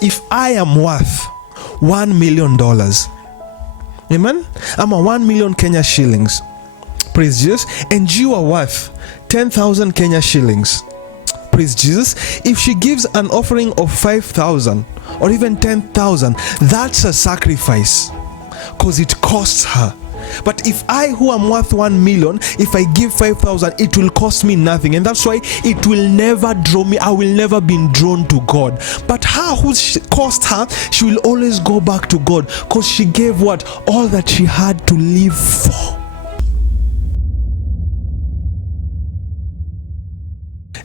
if I am worth $1 million, amen, I'm a 1 million Kenya shillings, praise Jesus, and you are worth 10,000 Kenya shillings, praise Jesus. If she gives an offering of 5,000 or even 10,000, that's a sacrifice because it costs her. But if I, who am worth 1 million, if I give 5,000, it will cost me nothing, and that's why it will never draw me. I will never be drawn to God. But her who cost her, she will always go back to God because she gave what? All that she had to live for.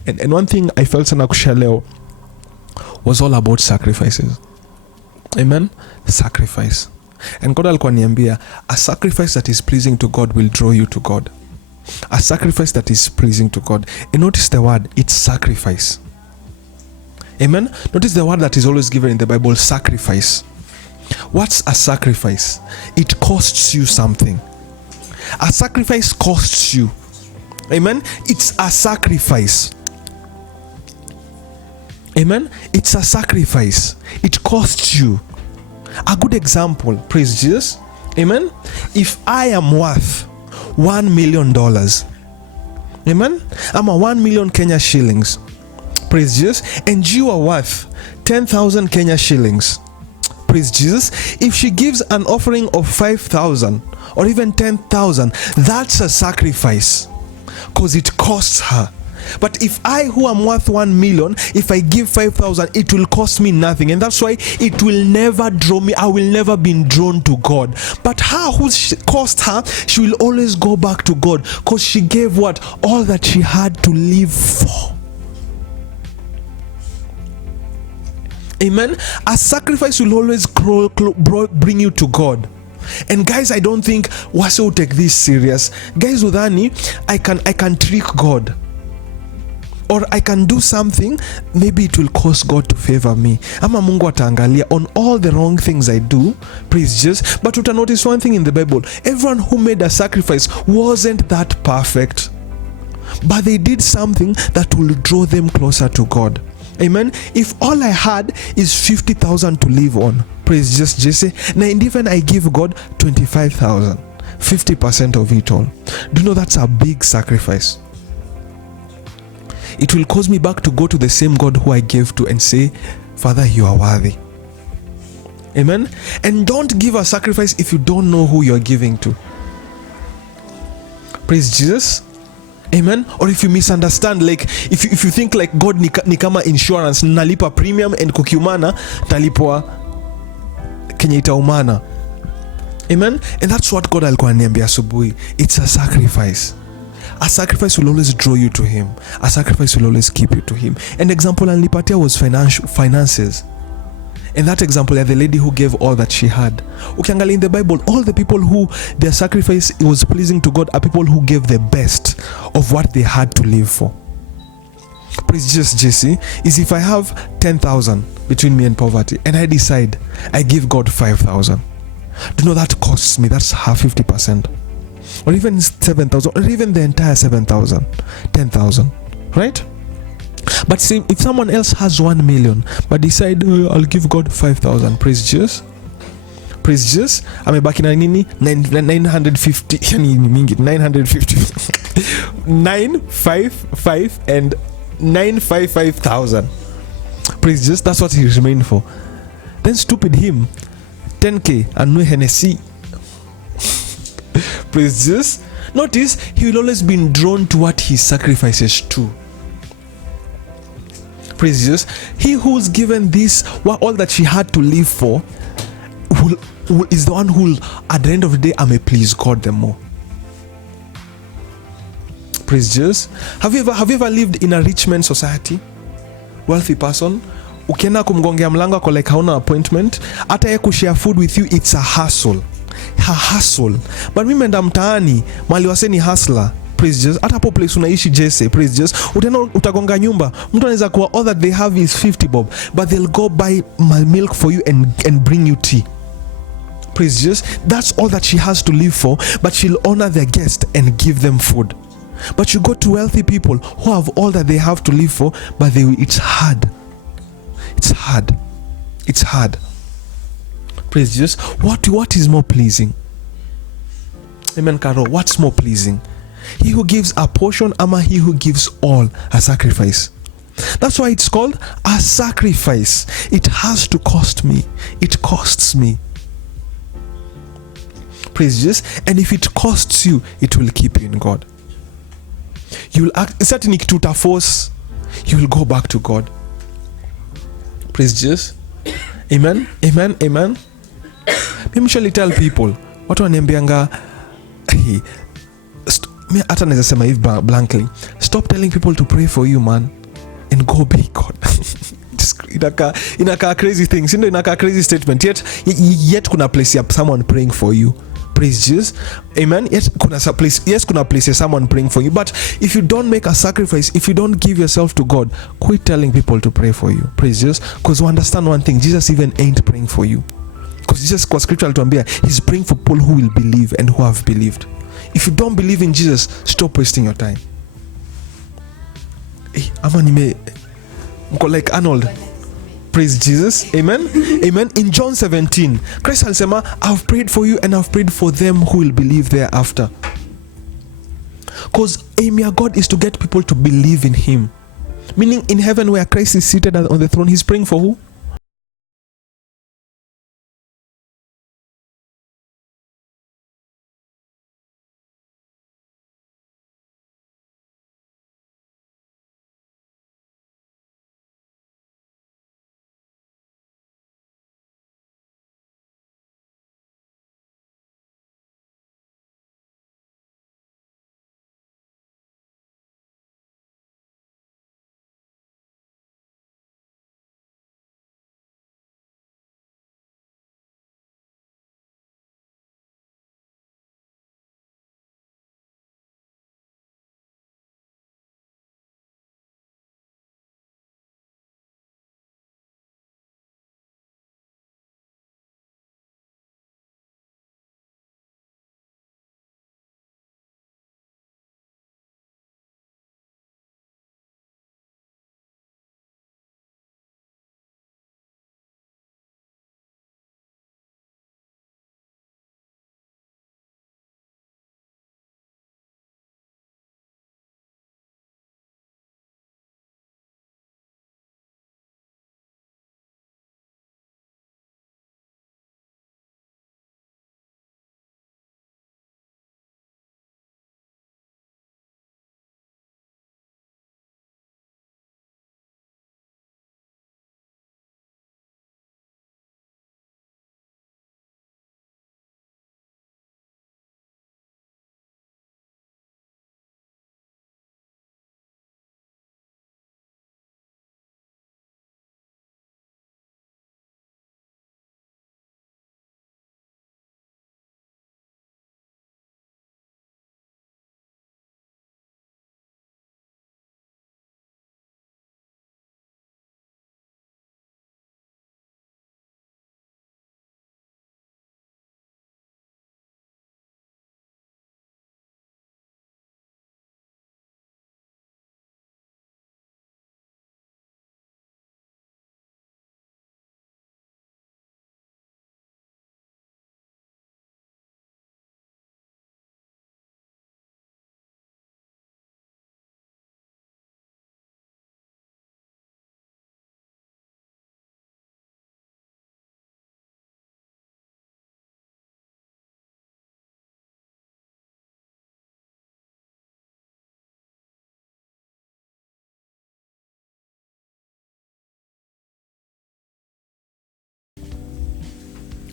And one thing I felt sana kushare leo was all about sacrifices. Amen? Sacrifice. And God alikuwa niambia, a sacrifice that is pleasing to God will draw you to God. A sacrifice that is pleasing to God. And notice the word, it's sacrifice. Amen? Notice the word that is always given in the Bible, sacrifice. What's a sacrifice? It costs you something. A sacrifice costs you. Amen? It's a sacrifice. Amen? It's a sacrifice. It costs you. A good example, praise Jesus. Amen? If I am worth $1 million, amen, I'm a 1 million Kenya shillings, praise Jesus, and you are worth 10,000 Kenya shillings, praise Jesus. If she gives an offering of 5,000 or even 10,000, that's a sacrifice because it costs her. But if I, who am worth 1 million, if I give 5,000, it will cost me nothing, and that's why it will never draw me. I will never be drawn to God. But her who cost her, she will always go back to God because she gave what? All that she had to live for. Amen. A sacrifice will always bring you to God. And guys, I don't think Wase will take this serious. Guys, udhani I can trick God, or I can do something, maybe it will cause God to favor me. Ama Mungu ataangalia on all the wrong things I do, praise Jesus. But uta notice one thing in the Bible, everyone who made a sacrifice wasn't that perfect, but they did something that will draw them closer to God. Amen. If all I had is 50,000 to live on, praise just Jesse, and even I give God 25,000, 50% of it all. Do you know that's a big sacrifice? It will cause me back to go to the same God who I gave to and say, Father, you are worthy. Amen. And don't give a sacrifice if you don't know who you're giving to. Praise Jesus. Amen. Or if you misunderstand, like if you think like God ni kama insurance, nalipa premium and kukiumana talipwa kenye itaumana. Amen. And that's what God alikuwa ananiambia asubuhi. It's a sacrifice. A sacrifice will always draw you to him. A sacrifice will always keep you to him. An example alinipatia was finances. And that example, the lady who gave all that she had. Ukiangalia in the Bible, all the people who their sacrifice was pleasing to God are people who gave the best of what they had to live for. Praise Jesus, Jesse, is if I have 10,000 between me and poverty and I decide I give God 5,000. Do you know that costs me? That's half 50%. Or even 7,000, or even the entire 7,000, 10,000, right? But see, if someone else has 1 million, but decide, I'll give God 5,000, praise Jesus. Praise Jesus. Amebaki na nini? 950, yani mingi, 950, 955 and 955,000. Praise Jesus. That's what he remained for. Then stupid him, 10k and no Hennessy. Praise Jesus. Notice he will always be drawn to what he sacrifices to. Praise Jesus. He who's given this, all that she had to live for, is the one who, at the end of the day, I may please God the more. Praise Jesus. Have you ever lived in a rich man society? Wealthy person. Ukienda kumgongea mlango kwa like hauna appointment, hata yeye kushare food with you, it's a hustle. A hustle. But mimi enda mtaani, mali waseni hustler. Praise Jesus. Hata hapo place unaishi Jesse, praise Jesus. Utagonga nyumba. Mtu anaweza kuwa all that they have is 50 bob, but they'll go buy milk for you and bring you tea. Praise Jesus. That's all that she has to live for, but she'll honor their guest and give them food. But you go to wealthy people who have all that they have to live for, but it's hard. It's hard. It's hard. Praise Jesus. What is more pleasing? Amen, Carol. What's more pleasing? He who gives a portion, ama he who gives all a sacrifice? That's why it's called a sacrifice. It has to cost me. It costs me. Praise Jesus. And if it costs you, it will keep you in God. You will act certainly to force. You will go back to God. Praise Jesus. Amen. Amen. Amen. Me usually tell people, watu wananiambianga, hata naweza sema hivi blankly, stop telling people to pray for you, man, and go be God. Inaka crazy things, inaka crazy statement, yet kuna place ya someone praying for you. Praise Jesus. Amen. Yet kuna place ya someone praying for you. But if you don't make a sacrifice, if you don't give yourself to God, quit telling people to pray for you. Praise Jesus. Because we understand one thing, Jesus even ain't praying for you. Because Jesus, kwa scripture alituambia, he's praying for people who will believe and who have believed. If you don't believe in Jesus, stop wasting your time. Ama mko like Arnold. Praise Jesus. Amen. Amen. In John 17, Christ alisema, I've prayed for you and I've prayed for them who will believe thereafter. Because aim of God is to get people to believe in him. Meaning in heaven where Christ is seated on the throne, he's praying for who?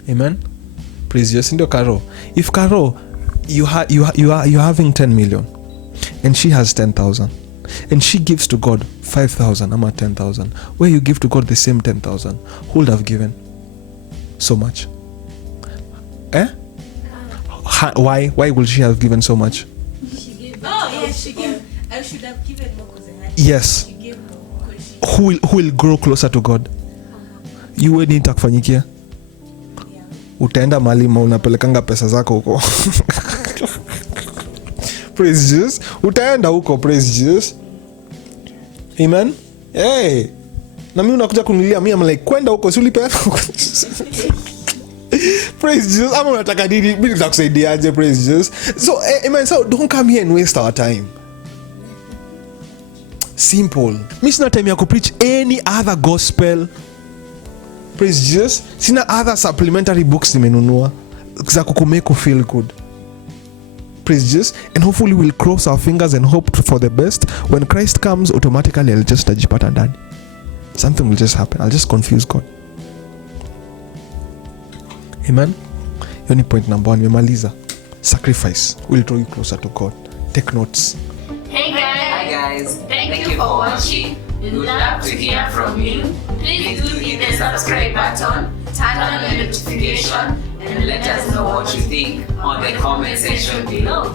Amen. Praise Jesus. Ndio Karo. If Karo, you're having 10 million and she has 10,000 and she gives to God 5,000 ama 10,000, where you give to God the same 10,000, who would have given so much? Why will she have given so much? She gave. Oh yes, she gave. I should have given more because I had. Yes. She gave more because she. Who will grow closer to God? You will need takufanyikia. Utaenda mahali unapelekanga pesa zako huko. Praise Jesus. Utaenda huko, praise Jesus. Amen. Hey. na mimi unakuja kunilia mimi, I'm like kwenda huko si ulipe praise Jesus. Ama unataka nini? Mimi nitakusaidiaje? Praise Jesus. So amen. So don't come here and waste our time. Simple. Mimi sina time ya kupreach any other gospel. Praise Jesus. Sina other supplementary books nimenunua za kukumake feel good. Praise Jesus. And hopefully we'll cross our fingers and hope for the best. When Christ comes, automatically I'll just tajipata ndani. Something will just happen. I'll just confuse God. Amen. Hiyo ni point number 1. Nimemaliza. Sacrifice will draw you closer to God. Take notes. Hey guys. Thank you for watching. We would love to hear from you. Please do hit the subscribe button, turn on the notification, and let us know what you think on the comment section below.